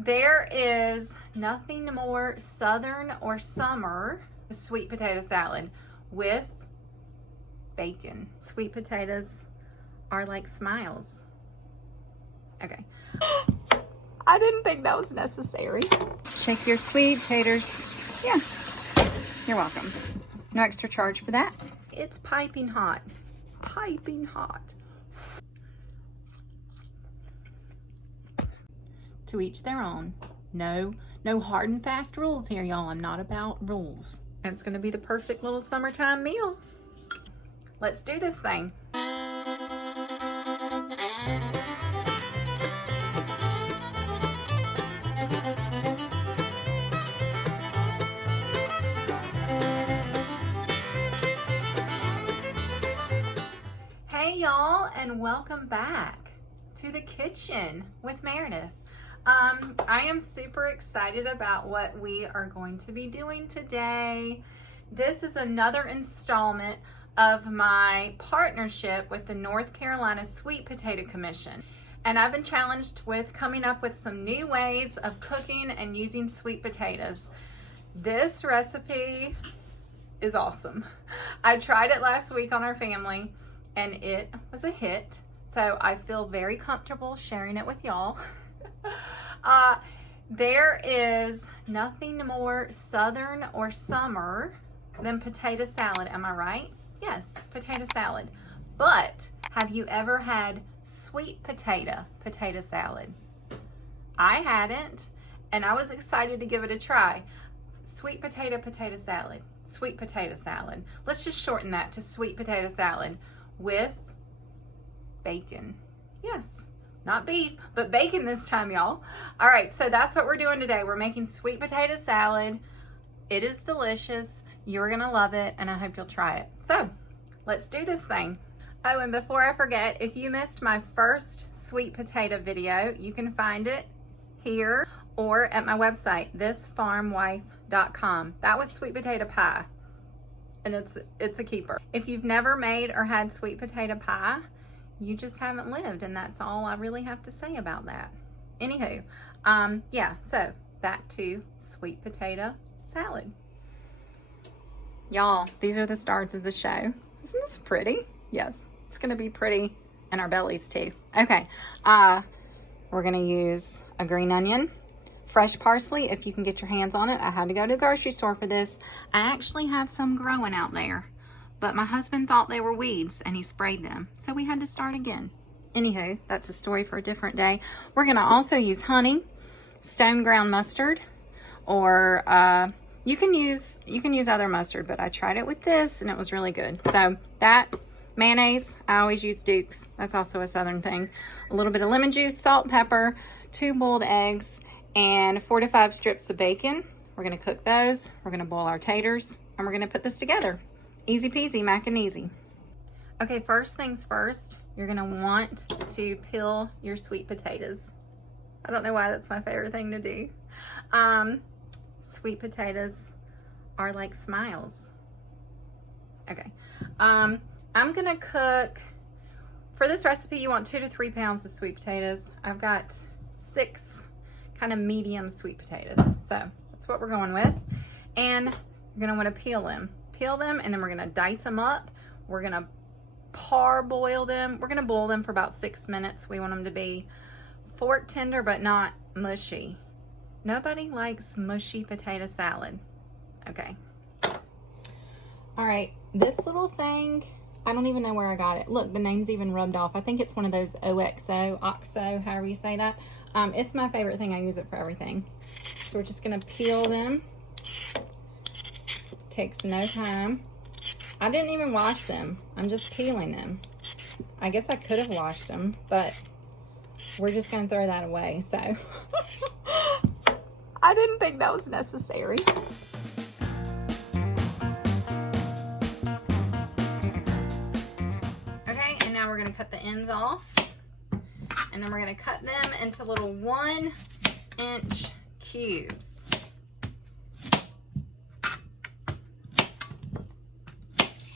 There is nothing more southern or summer than sweet potato salad with bacon. Sweet potatoes are like smiles. Okay. I didn't think that was necessary. Check your sweet taters. Yeah, you're welcome. No extra charge for that. It's piping hot. Piping hot. To each their own. No hard and fast rules here, y'all. I'm not about rules. And it's gonna be the perfect little summertime meal. Let's do this thing. Hey y'all, and welcome back to the kitchen with Meredith. I am super excited about what we are going to be doing today. This is another installment of my partnership with the North Carolina Sweet Potato Commission. And I've been challenged with coming up with some new ways of cooking and using sweet potatoes. This recipe is awesome. I tried it last week on our family and it was a hit. So I feel very comfortable sharing it with y'all. There is nothing more southern or summer than potato salad, am I right? Yes, potato salad. But have you ever had sweet potato salad? I hadn't, and I was excited to give it a try. Sweet potato salad. Sweet potato salad. Let's just shorten that to sweet potato salad with bacon. Yes. Not beef, but bacon this time, y'all. All right, so that's what we're doing today. We're making sweet potato salad. It is delicious. You're gonna love it, and I hope you'll try it. So, let's do this thing. Oh, and before I forget, if you missed my first sweet potato video, you can find it here or at my website, thisfarmwife.com. That was sweet potato pie, and it's a keeper. If you've never made or had sweet potato pie, you just haven't lived, and that's all I really have to say about that. Anywho, yeah, so back to sweet potato salad. Y'all, these are the stars of the show. Isn't this pretty? Yes, it's gonna be pretty in our bellies too. Okay, we're gonna use a green onion, fresh parsley if you can get your hands on it. I had to go to the grocery store for this. I actually have some growing out there, but my husband thought they were weeds and he sprayed them. So we had to start again. Anywho, that's a story for a different day. We're gonna also use honey, stone ground mustard, or you can use other mustard, but I tried it with this and it was really good. So that, mayonnaise, I always use Duke's. That's also a southern thing. A little bit of lemon juice, salt, pepper, 2 boiled eggs, and 4 to 5 strips of bacon. We're gonna cook those. We're gonna boil our taters, and we're gonna put this together. Easy peasy, mac and easy. Okay, first things first, you're gonna want to peel your sweet potatoes. I don't know why that's my favorite thing to do. Sweet potatoes are like smiles. Okay, I'm gonna cook, for this recipe you want 2 to 3 pounds of sweet potatoes. I've got 6 kind of medium sweet potatoes. So that's what we're going with. And you're gonna wanna peel them, and then we're gonna dice them up. We're gonna parboil them. We're gonna boil them for about 6 minutes. We want them to be fork tender, but not mushy. Nobody likes mushy potato salad. Okay. All right, this little thing, I don't even know where I got it. Look, the name's even rubbed off. I think it's one of those OXO, however you say that. It's my favorite thing. I use it for everything. So we're just gonna peel them. Takes no time. I didn't even wash them. I'm just peeling them. I guess I could have washed them, but we're just gonna throw that away. So I didn't think that was necessary. Okay, and now we're gonna cut the ends off, and then we're gonna cut them into little 1-inch cubes.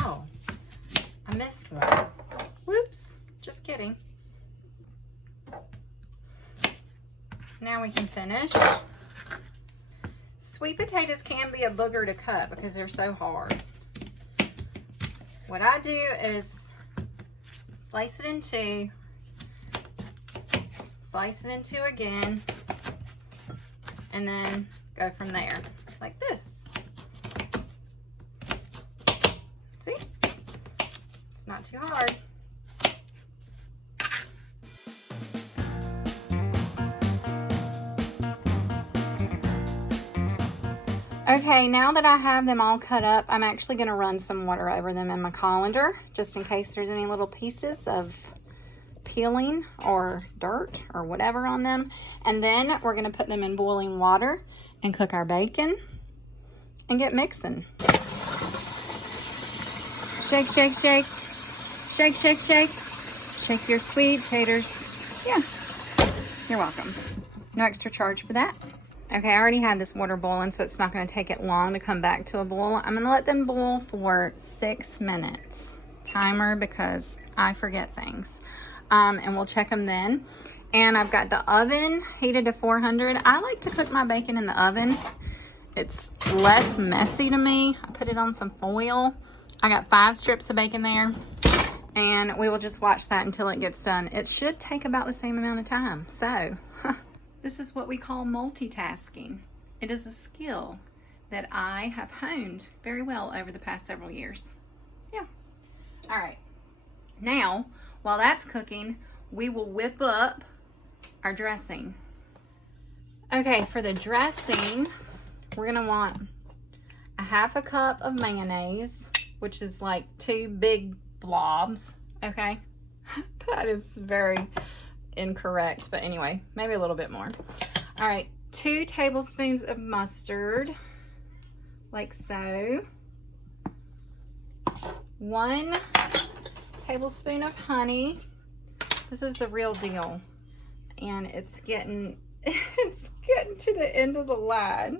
Oh, I missed one. Whoops, just kidding. Now we can finish. Sweet potatoes can be a booger to cut because they're so hard. What I do is slice it in two, slice it in two again, and then go from there, like this. See? It's not too hard. Okay, now that I have them all cut up, I'm actually going to run some water over them in my colander, just in case there's any little pieces of peeling or dirt or whatever on them. And then we're going to put them in boiling water and cook our bacon and get mixing. Shake, shake, shake. Shake, shake, shake. Shake your sweet taters. Yeah, you're welcome. No extra charge for that. Okay, I already had this water boiling, so it's not going to take it long to come back to a boil. I'm going to let them boil for 6 minutes. Timer, because I forget things. And we'll check them then. And I've got the oven heated to 400. I like to cook my bacon in the oven. It's less messy to me. I put it on some foil. I got 5 strips of bacon there. And we will just watch that until it gets done. It should take about the same amount of time. So... this is what we call multitasking. It is a skill that I have honed very well over the past several years. Yeah. All right. Now, while that's cooking, we will whip up our dressing. Okay, for the dressing, we're gonna want a 1/2 cup of mayonnaise, which is like 2 big blobs, okay? That is very incorrect, but anyway, maybe a little bit more. All right, 2 tablespoons of mustard, like so. 1 tablespoon of honey. This is the real deal, and it's getting to the end of the line.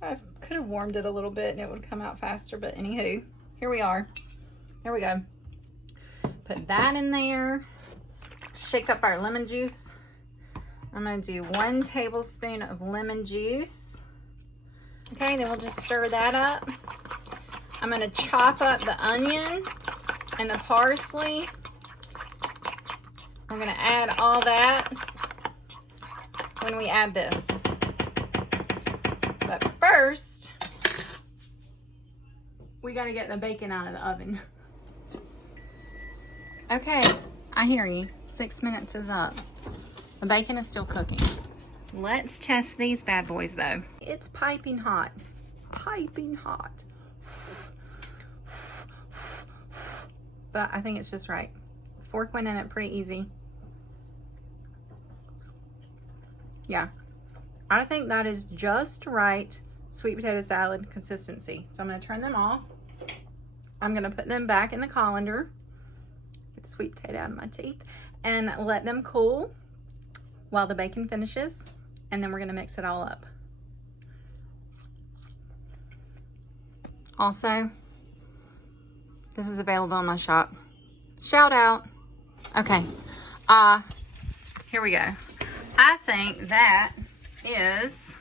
I could have warmed it a little bit and it would come out faster, but anywho, here we are. There we go. Put that in there. Shake up our lemon juice. I'm going to do 1 tablespoon of lemon juice. Okay, then we'll just stir that up. I'm going to chop up the onion and the parsley. I'm going to add all that when we add this. But first, we got to get the bacon out of the oven. Okay, I hear you. 6 minutes is up. The bacon is still cooking. Let's test these bad boys though. It's piping hot. Piping hot. But I think it's just right. Fork went in it pretty easy. Yeah. I think that is just right sweet potato salad consistency. So I'm going to turn them off. I'm going to put them back in the colander. Get the sweet potato out of my teeth. And let them cool while the bacon finishes, and then we're gonna mix it all up. Also, this is available in my shop. Shout out. Okay, here we go. I think that is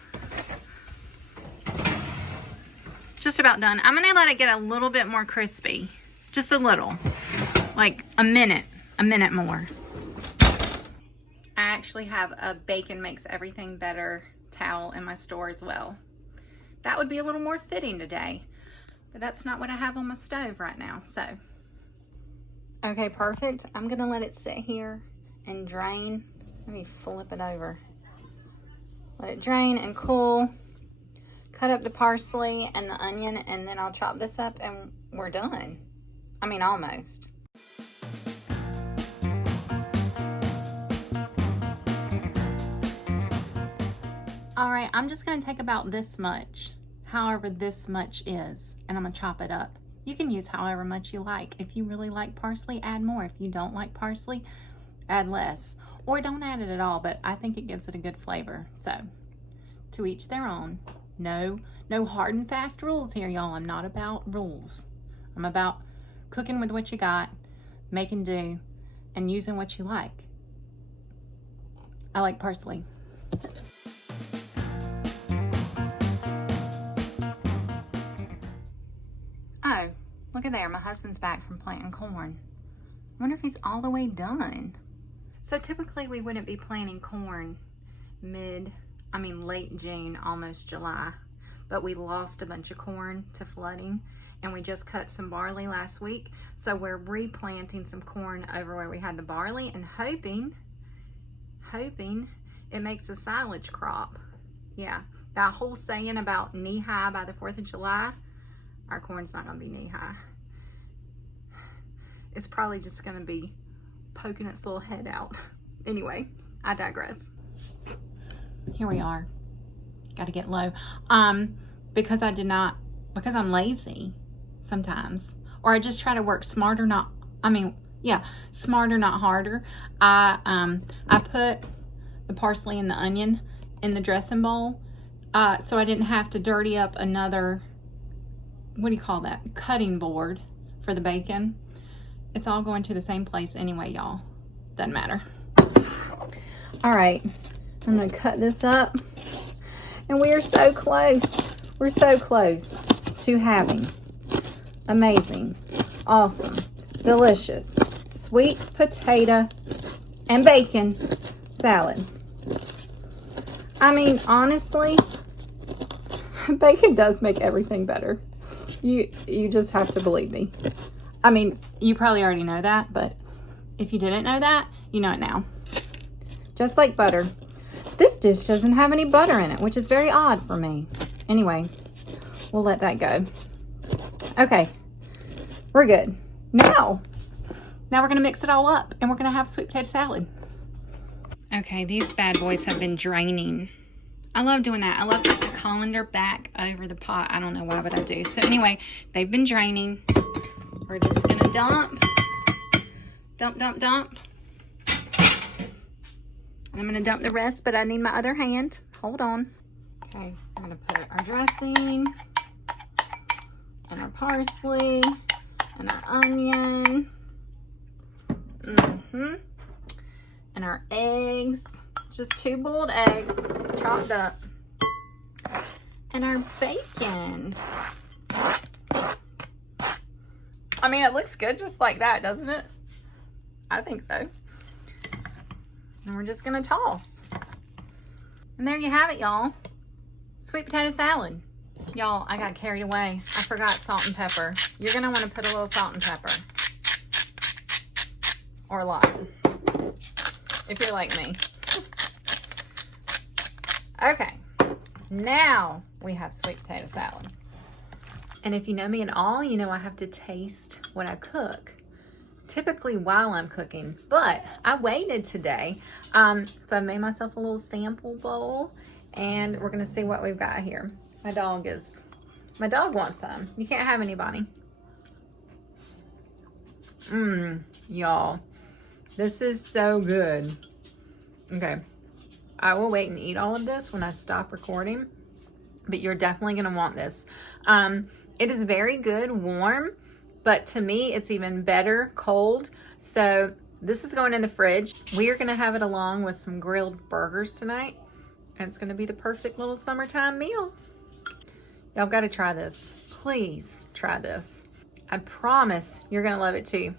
just about done. I'm gonna let it get a little bit more crispy, just a little, like a minute more. I actually have a bacon makes everything better towel in my store as well. That would be a little more fitting today, but that's not what I have on my stove right now, so. Okay, perfect. I'm gonna let it sit here and drain. Let me flip it over. Let it drain and cool. Cut up the parsley and the onion, and then I'll chop this up and we're done. I mean, almost. All right, I'm just gonna take about this much, however this much is, and I'm gonna chop it up. You can use however much you like. If you really like parsley, add more. If you don't like parsley, add less. Or don't add it at all, but I think it gives it a good flavor. So, to each their own. No hard and fast rules here, y'all. I'm not about rules. I'm about cooking with what you got, making do, and using what you like. I like parsley. Oh, look at there. My husband's back from planting corn. I wonder if he's all the way done. So typically we wouldn't be planting corn late June, almost July. But we lost a bunch of corn to flooding, and we just cut some barley last week. So we're replanting some corn over where we had the barley and hoping it makes a silage crop. Yeah, that whole saying about knee-high by the 4th of July, our corn's not gonna be knee-high. It's probably just gonna be poking its little head out. Anyway, I digress. Here we are. Gotta get low. Because I'm lazy sometimes. Or I just try to work smarter, smarter, not harder. I put the parsley and the onion in the dressing bowl, so I didn't have to dirty up another, what do you call that, cutting board for the bacon. It's all going to the same place anyway, y'all. Doesn't matter. All right, I'm gonna cut this up, and we are so close. We're so close to having amazing, awesome, delicious sweet potato and bacon salad. I mean, honestly, bacon does make everything better. You just have to believe me. I mean, you probably already know that, but if you didn't know that, you know it now. Just like butter. This dish doesn't have any butter in it, which is very odd for me. Anyway, we'll let that go. Okay, we're good. Now we're gonna mix it all up and we're gonna have sweet potato salad. Okay, these bad boys have been draining. I love doing that. I love putting the colander back over the pot. I don't know why, but I do. So anyway, they've been draining. We're just gonna dump. I'm gonna dump the rest, but I need my other hand. Hold on. Okay, I'm gonna put our dressing and our parsley and our onion. And our eggs. Just 2 boiled eggs, chopped up. And our bacon. I mean, it looks good just like that, doesn't it? I think so. And we're just gonna toss. And there you have it, y'all. Sweet potato salad. Y'all, I got carried away. I forgot salt and pepper. You're gonna wanna put a little salt and pepper. Or lime. If you're like me. Okay, now we have sweet potato salad. And if you know me at all, you know I have to taste what I cook. Typically while I'm cooking, but I waited today. So I made myself a little sample bowl and we're gonna see what we've got here. My dog wants some. You can't have any, Bonnie. Y'all, this is so good. Okay, I will wait and eat all of this when I stop recording, but you're definitely gonna want this. It is very good warm, but to me, it's even better cold. So this is going in the fridge. We are gonna have it along with some grilled burgers tonight, and it's gonna be the perfect little summertime meal. Y'all gotta try this. Please try this. I promise you're gonna love it too.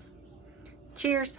Cheers.